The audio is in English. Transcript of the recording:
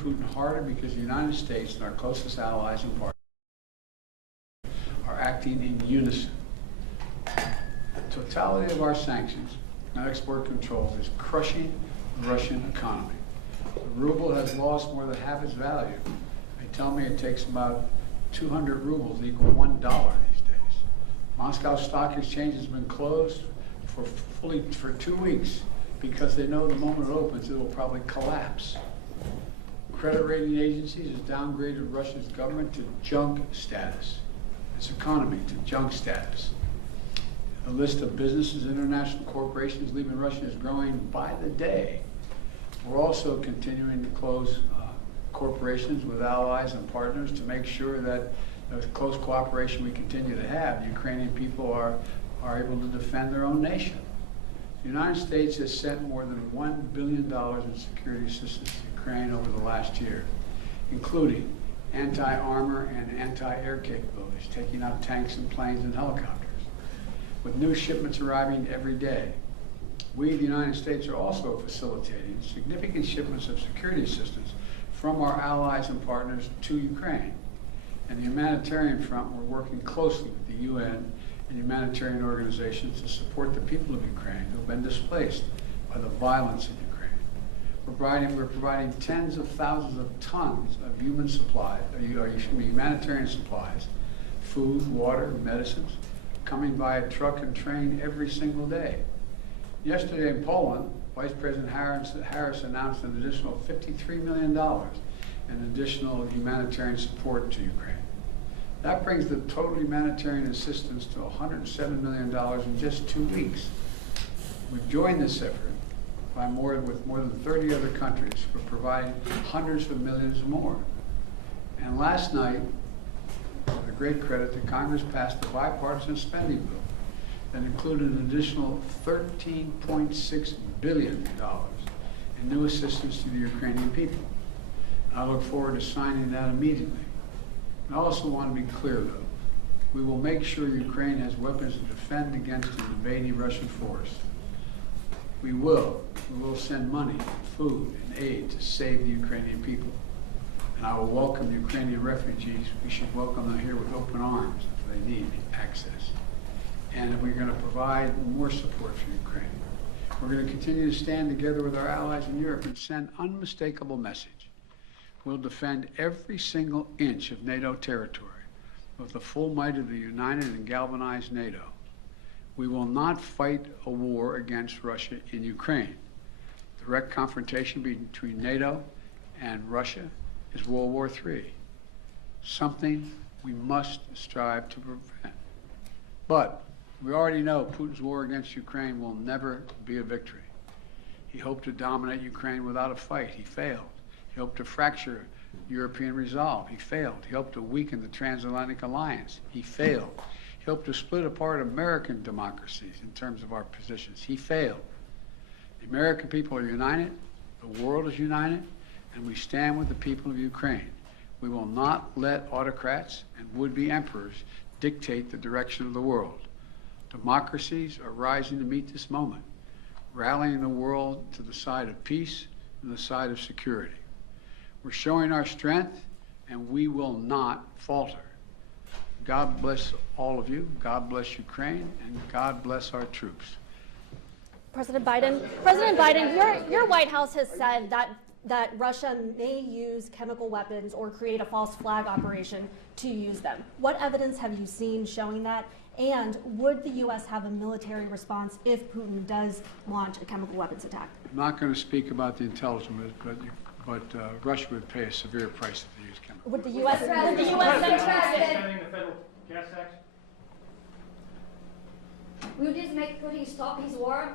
Putin harder because the United States and our closest allies and partners are acting in unison. The totality of our sanctions and export controls is crushing the Russian economy. The ruble has lost more than half its value. They tell me it takes about 200 rubles to equal $1 these days. Moscow Stock Exchange has been closed for 2 weeks because they know the moment it opens, it will probably collapse. Credit rating agencies has downgraded Russia's government to junk status, its economy to junk status. The list of businesses, international corporations leaving Russia is growing by the day. We're also continuing to close corporations with allies and partners to make sure that the close cooperation we continue to have, the Ukrainian people are able to defend their own nation. The United States has sent more than $1 billion in security assistance to Ukraine over the last year, including anti-armor and anti-air capabilities, taking out tanks and planes and helicopters, with new shipments arriving every day. We, the United States, are also facilitating significant shipments of security assistance from our allies and partners to Ukraine. And the humanitarian front, we're working closely with the UN and humanitarian organizations to support the people of Ukraine who have been displaced by the violence in Ukraine. We're providing tens of thousands of tons of humanitarian supplies, food, water, medicines, coming via truck and train every single day. Yesterday in Poland, Vice President Harris announced an additional $53 million in additional humanitarian support to Ukraine. That brings the total humanitarian assistance to $107 million in just 2 weeks. We've joined this effort with more than 30 other countries who are providing hundreds of millions more. And last night, with a great credit, the Congress passed a bipartisan spending bill that included an additional $13.6 billion in new assistance to the Ukrainian people. I look forward to signing that immediately. I also want to be clear, though. We will make sure Ukraine has weapons to defend against an invading Russian force. We will send money, food, and aid to save the Ukrainian people. And I will welcome the Ukrainian refugees. We should welcome them here with open arms if they need access. And we're going to provide more support for Ukraine. We're going to continue to stand together with our allies in Europe and send unmistakable message. We'll defend every single inch of NATO territory with the full might of the united and galvanized NATO. We will not fight a war against Russia in Ukraine. Direct confrontation between NATO and Russia is World War III, something we must strive to prevent. But we already know Putin's war against Ukraine will never be a victory. He hoped to dominate Ukraine without a fight. He failed. He hoped to fracture European resolve. He failed. He hoped to weaken the transatlantic alliance. He failed. He hoped to split apart American democracies in terms of our positions. He failed. The American people are united. The world is united. And we stand with the people of Ukraine. We will not let autocrats and would-be emperors dictate the direction of the world. Democracies are rising to meet this moment, rallying the world to the side of peace and the side of security. We're showing our strength, and we will not falter. God bless all of you. God bless Ukraine, and God bless our troops. President Biden, your White House has said that Russia may use chemical weapons or create a false flag operation to use them. What evidence have you seen showing that? And would the U.S. have a military response if Putin does launch a chemical weapons attack? I'm not going to speak about the intelligence, but Russia would pay a severe price if they use chemical. Would the U.S. defending the federal gas tax? Will this make Putin stop his war?